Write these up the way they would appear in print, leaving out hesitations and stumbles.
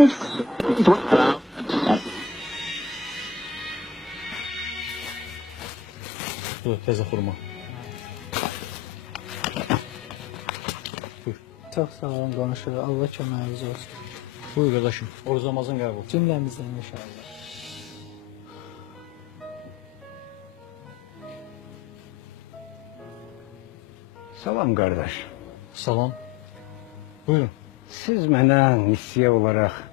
Dur, təzə xurma. Buyur. Çox sağ olun qonşu. Allah köməyiniz olsun. Buyur qardaşım. Oruc namazın qəbul. Cümləmizdən inşallah. Salam qardaş. Salam. Buyurun. Siz mənə nisiyə olaraq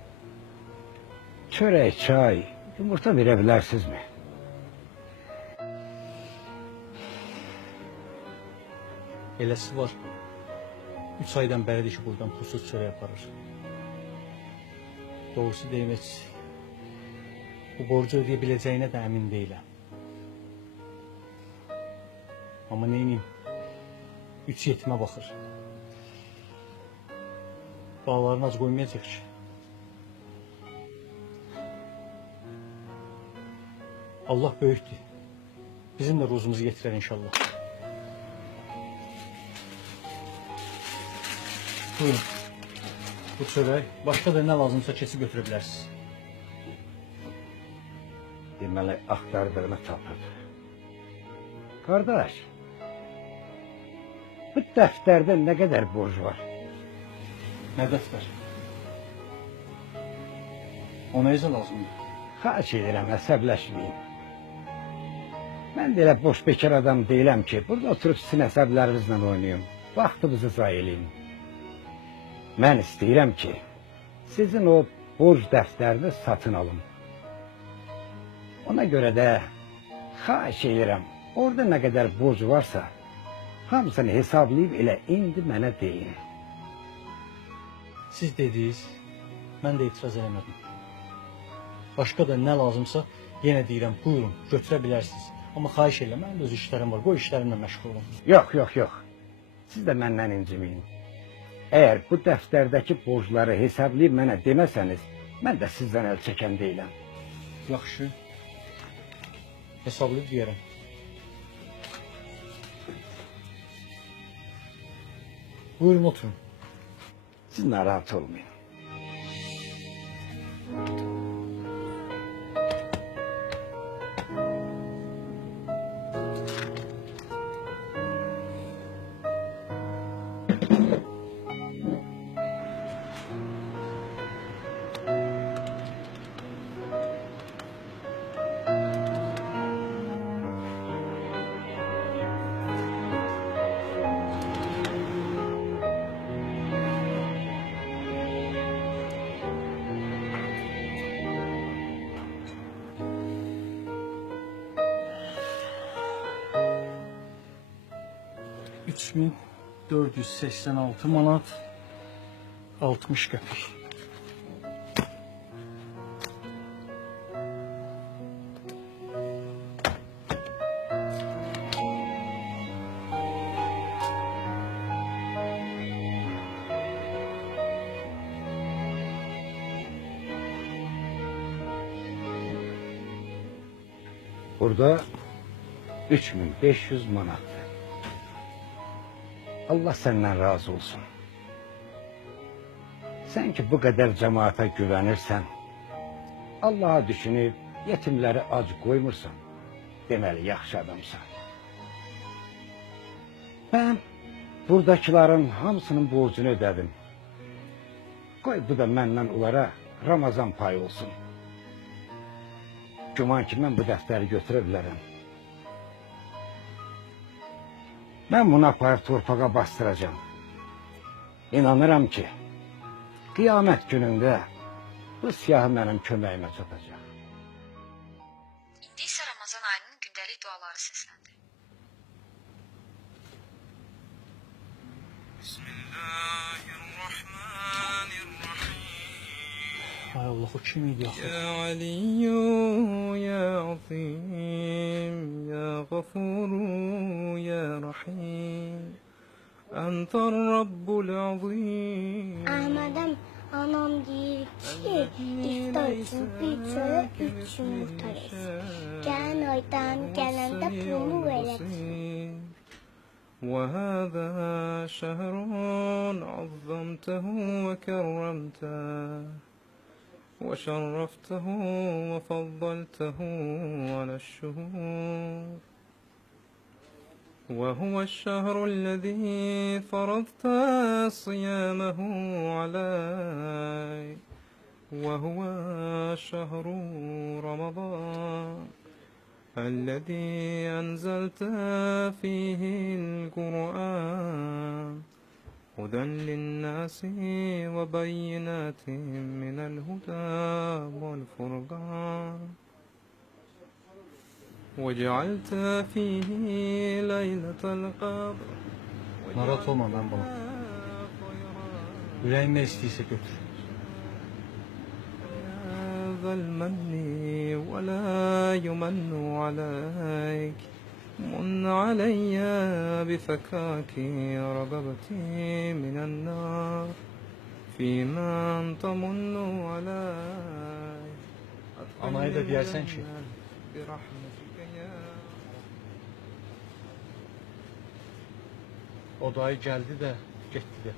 çörək, çay, yumurta verə bilərsinizmi? Eləsi var. 3 aydan bəridir ki, buradan pulsuz çörək aparır. Doğrusu deyim, heç bu borcu ödeyə biləcəyinə də əmin deyiləm. Amma neyniyim? 3 yetimə baxır. Bağlarını az qoymayacaq ki. Allah böyükdür. Bizim də ruzumuzu getirər inşallah. Buyurun. Bu çörək, başqa da nə lazımsa kesib götürə bilərsiniz. Deməli, axtardığını tapıb. Qardaş, bu dəftərdə nə qədər borc var? Nə dəftər? O nə izə lazımdır? Xahiş edirəm, əsəbləşməyin. Mən də elə boş bekar adam deyiləm ki, burada oturub sizin əsəblərinizlə oynayım, vaxtınızı zayi eləyim. Mən istəyirəm ki, sizin o borc dəftərini satın alın. Ona görə də xahiş edirəm, orada nə qədər borc varsa, hamısını hesablayıb elə indi mənə deyin. Siz dediniz, mən də etiraz eləmədim. Başqa da nə lazımsa, yenə deyirəm, buyurun, götürə bilərsiniz. Amma xahiş edirəm, mənim öz işlərim var, qoy işlərimlə məşğul olun. Yox, yox, yox. Siz də məndən inciməyin. Əgər bu dəftərdəki borcları hesablayıb mənə deməsəniz, mən də sizdən əl çəkən deyiləm. Yaxşı. Hesablayıb deyərəm. Buyurun, oturun. Siz narahat olmayın. $3486 manat 60 qəpik. Burada 3500 manat. Allah səndən razı olsun. Sən ki bu qədər cəmaata güvənirsən, Allah'a düşünüb yetimləri ac qoymursan, deməli yaxşı adamsan. Mən buradakiların hamısının borcunu ödədim. Qoy bu da məndən onlara Ramazan payı olsun. Güman ki mən bu dəftəri götürə bilərəm. Ben bunu aparıb torpağa bastıracağım. İnanıram ki, kıyamet gününde bu siyahı mənim köməyimə çatacaq. İndi isə Ramazan ayının gündəlik duaları səsləndi. Ay Allah, o kim idi axı? Ya Aliyyu, ya Azim, ya Gafuru, ya Rahim. Entar Rabbul Azim. Ahmet'im anam deyir ki, iftar üçün bir çörək, 3 yumurta versin. Gələn aydan gələndə pulunu verəcək. وهذا شهر عظمته وكرمته وشرفته وفضلته على الشهور، وهو الشهر الذي فرضت صيامه علي، وهو شهر رمضان الذي أنزلت فيه القرآن هدى للناس وبينات من الهدى والفرقان، وجعلت فيه ليلة القدر. Narahat olma, ben bunu. Yüreğin ne istiyse götür. هذا المن ولا يمن عليك، من علي بفكاك رقبتي من النار، فيما تمن علي. Anayı da diyersen ki, برحمتك يا o dayı geldi de gitti de.